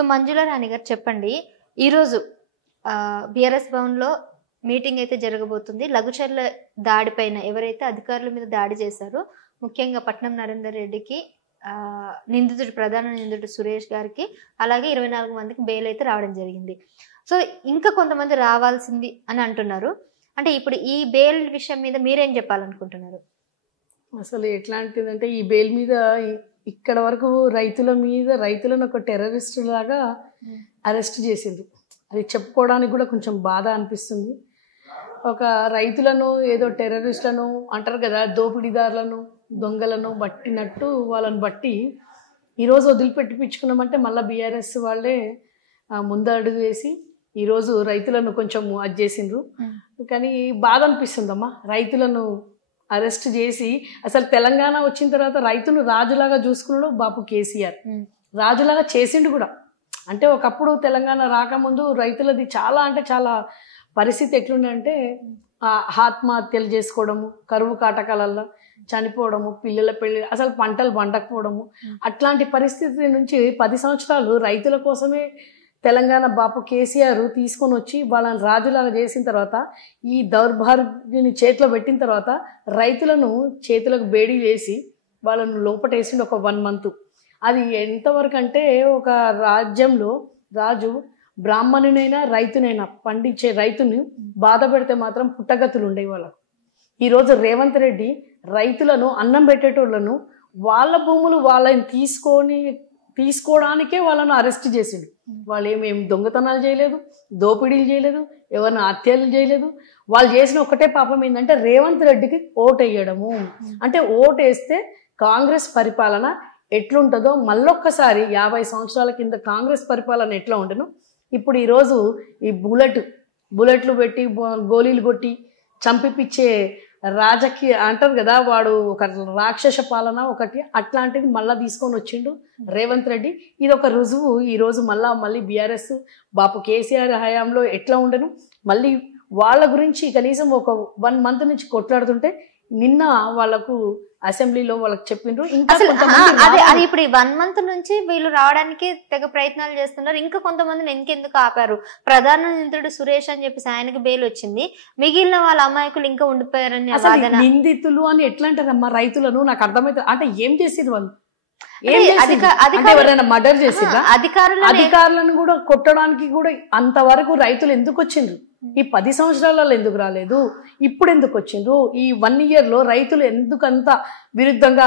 So మంజుల రాణి గారు చెప్పండి, ఈరోజు బీఆర్ఎస్ భవన్లో మీటింగ్ అయితే జరగబోతుంది. లఘుచర్ల దాడిపైన ఎవరైతే అధికారుల మీద దాడి చేశారో, ముఖ్యంగా పట్నం నరేందర్ రెడ్డికి, ప్రధాన నిందితుడు సురేష్ గారికి, అలాగే 24 మందికి బెయిల్ అయితే రావడం జరిగింది. సో ఇంకా కొంతమంది రావాల్సింది అని అంటున్నారు. అంటే ఇప్పుడు ఈ బెయిల్ విషయం మీద మీరేం చెప్పాలనుకుంటున్నారు? అసలు ఎట్లాంటిదంటే ఈ బెయిల్ మీద ఇక్కడ వరకు రైతులను ఒక టెర్రరిస్ట్ లాగా అరెస్ట్ చేసిండ్రు. అది చెప్పుకోవడానికి కూడా కొంచెం బాధ అనిపిస్తుంది. ఒక రైతులను ఏదో టెర్రరిస్టులను అంటారు కదా, దోపిడీదారులను దొంగలను బట్టినట్టు వాళ్ళని బట్టి ఈరోజు వదిలిపెట్టిపించుకున్నామంటే మళ్ళీ బీఆర్ఎస్ వాళ్ళే ముందడుగు వేసి ఈరోజు రైతులను కొంచెం అది చేసిండ్రు. కానీ బాధ అనిపిస్తుందమ్మా, రైతులను అరెస్ట్ చేసి అసలు తెలంగాణ వచ్చిన తర్వాత రైతును రాజులాగా చూసుకున్నాడు బాపు కేసీఆర్. రాజులాగా చేసిండు కూడా. అంటే ఒకప్పుడు తెలంగాణ రాకముందు రైతులది చాలా అంటే చాలా పరిస్థితి ఎట్లుందంటే ఆత్మహత్యలు చేసుకోవడము, కరువు కాటకాలల్లో చనిపోవడము, పిల్లల పెళ్ళి, అసలు పంటలు పండకపోవడము, అట్లాంటి పరిస్థితి నుంచి 10 సంవత్సరాలు రైతుల కోసమే తెలంగాణ బాపు కేసీఆర్ తీసుకొని వచ్చి వాళ్ళని రాజులాగా చేసిన తర్వాత ఈ దౌర్భాగ్యాన్ని చేతిలో పెట్టిన తర్వాత రైతులను చేతులకు బేడీ వేసి వాళ్ళను లోపటేసిండు ఒక 1 month. అది ఎంతవరకు అంటే ఒక రాజ్యంలో రాజు బ్రాహ్మణునైనా రైతునైనా పండించే రైతుని బాధ పెడితే మాత్రం పుట్టగతులు ఉండేవి వాళ్ళకు. ఈరోజు రేవంత్ రెడ్డి రైతులను అన్నం పెట్టేటోళ్లను వాళ్ళ భూములు వాళ్ళని తీసుకోవడానికే వాళ్ళను అరెస్ట్ చేసిండు. వాళ్ళు ఏమేం దొంగతనాలు చేయలేదు, దోపిడీలు చేయలేదు, ఎవరిని హత్యలు చేయలేదు. వాళ్ళు చేసిన ఒకటే పాపం ఏంటంటే రేవంత్ రెడ్డికి ఓటు వేయడము. అంటే ఓటు వేస్తే కాంగ్రెస్ పరిపాలన ఎట్లుంటుందో మళ్ళొక్కసారి 50 సంవత్సరాల కింద కాంగ్రెస్ పరిపాలన ఎట్లా ఉండను, ఇప్పుడు ఈరోజు ఈ బుల్లెట్లు పెట్టి గోళీలు కొట్టి చంపిపిచ్చే రాజకీయ అంటారు కదా, వాడు ఒక రాక్షస పాలన ఒకటి అట్లాంటిది మళ్ళీ తీసుకొని వచ్చిండు రేవంత్ రెడ్డి. ఇది ఒక రుజువు. ఈరోజు మళ్ళీ బీఆర్ఎస్ బాపు కేసీఆర్ హయాంలో ఎట్లా ఉండను, మళ్ళీ వాళ్ళ గురించి కనీసం ఒక 1 month నుంచి కొట్లాడుతుంటే నిన్న వాళ్ళకు అసెంబ్లీలో వాళ్ళకి చెప్పిండ్రు. ఇంకా అది ఇప్పుడు 1 month నుంచి వీళ్ళు రావడానికి తెగ ప్రయత్నాలు చేస్తున్నారు. ఇంకా కొంతమందిని ఇంకెందుకు ఆపారు? ప్రధాన నిందితుడు సురేష్ అని చెప్పేసి ఆయనకి బెయిల్ వచ్చింది, మిగిలిన వాళ్ళ అమాయకులు ఇంకా ఉండిపోయారని నిందితులు అని ఎట్లా అంటారమ్మా రైతులను? నాకు అర్థమైతే అంటే ఏం చేసేది వాళ్ళు? ఎవరైనా మర్డర్ చేసిండ్రా? అధికారులను కూడా కొట్టడానికి కూడా అంతవరకు రైతులు ఎందుకు వచ్చిండ్రు? ఈ 10 సంవత్సరాలలో ఎందుకు రాలేదు? ఇప్పుడు ఎందుకు వచ్చిండ్రు? ఈ 1 year లో రైతులు ఎందుకంత విరుద్ధంగా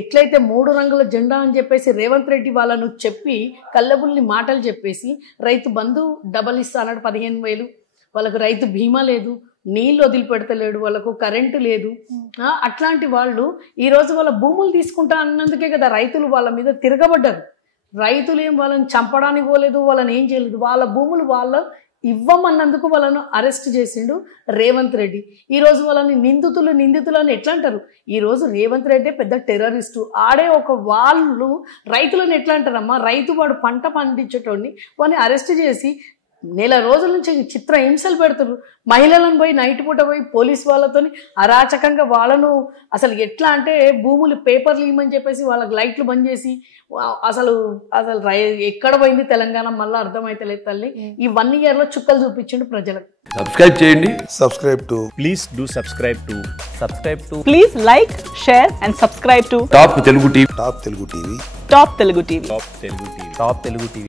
ఎట్లయితే 3 రంగుల జెండా అని చెప్పేసి రేవంత్ రెడ్డి వాళ్ళను చెప్పి కల్లబుల్లి మాటలు చెప్పేసి రైతు బంధు డబల్ ఇస్తా అన్నాడు 15,000, వాళ్ళకు రైతు బీమా లేదు, నీళ్ళు వదిలిపెడతలేడు, వాళ్ళకు కరెంటు లేదు. అట్లాంటి వాళ్ళు ఈరోజు వాళ్ళ భూములు తీసుకుంటా అన్నందుకే కదా రైతులు వాళ్ళ మీద తిరగబడ్డారు. రైతులు ఏం వాళ్ళని చంపడానికి పోలేదు, వాళ్ళని ఏం చేయలేదు, వాళ్ళ భూములు వాళ్ళ ఇవ్వమన్నందుకు వాళ్ళను అరెస్ట్ చేసిండు రేవంత్ రెడ్డి. ఈరోజు వాళ్ళని నిందితులు అని ఎట్లా అంటారు? ఈరోజు రేవంత్ రెడ్డి పెద్ద టెర్రరిస్టు. ఆడే ఒక వాళ్ళు రైతులను ఎట్లా అంటారమ్మా? రైతు వాడు పంట పండించేటోడిని వాడిని అరెస్ట్ చేసి నెల రోజుల నుంచి చిత్ర హింసలు పెడుతున్నారు. మహిళలను పోయి నైట్ పూట పోయి పోలీసు వాళ్ళతో అరాచకంగా వాళ్ళను అసలు ఎట్లా అంటే భూములు పేపర్లు ఇవ్వమని చెప్పేసి వాళ్ళకి లైట్లు బంద్ చేసి అసలు ఎక్కడ పోయింది తెలంగాణ మళ్ళీ అర్థమైతే లేదు తల్లి. ఈ 1 year లో చుక్కలు చూపించిండు ప్రజలకు. సబ్స్క్రైబ్ చేయండి. Please do subscribe to please like, share and subscribe to top Telugu TV.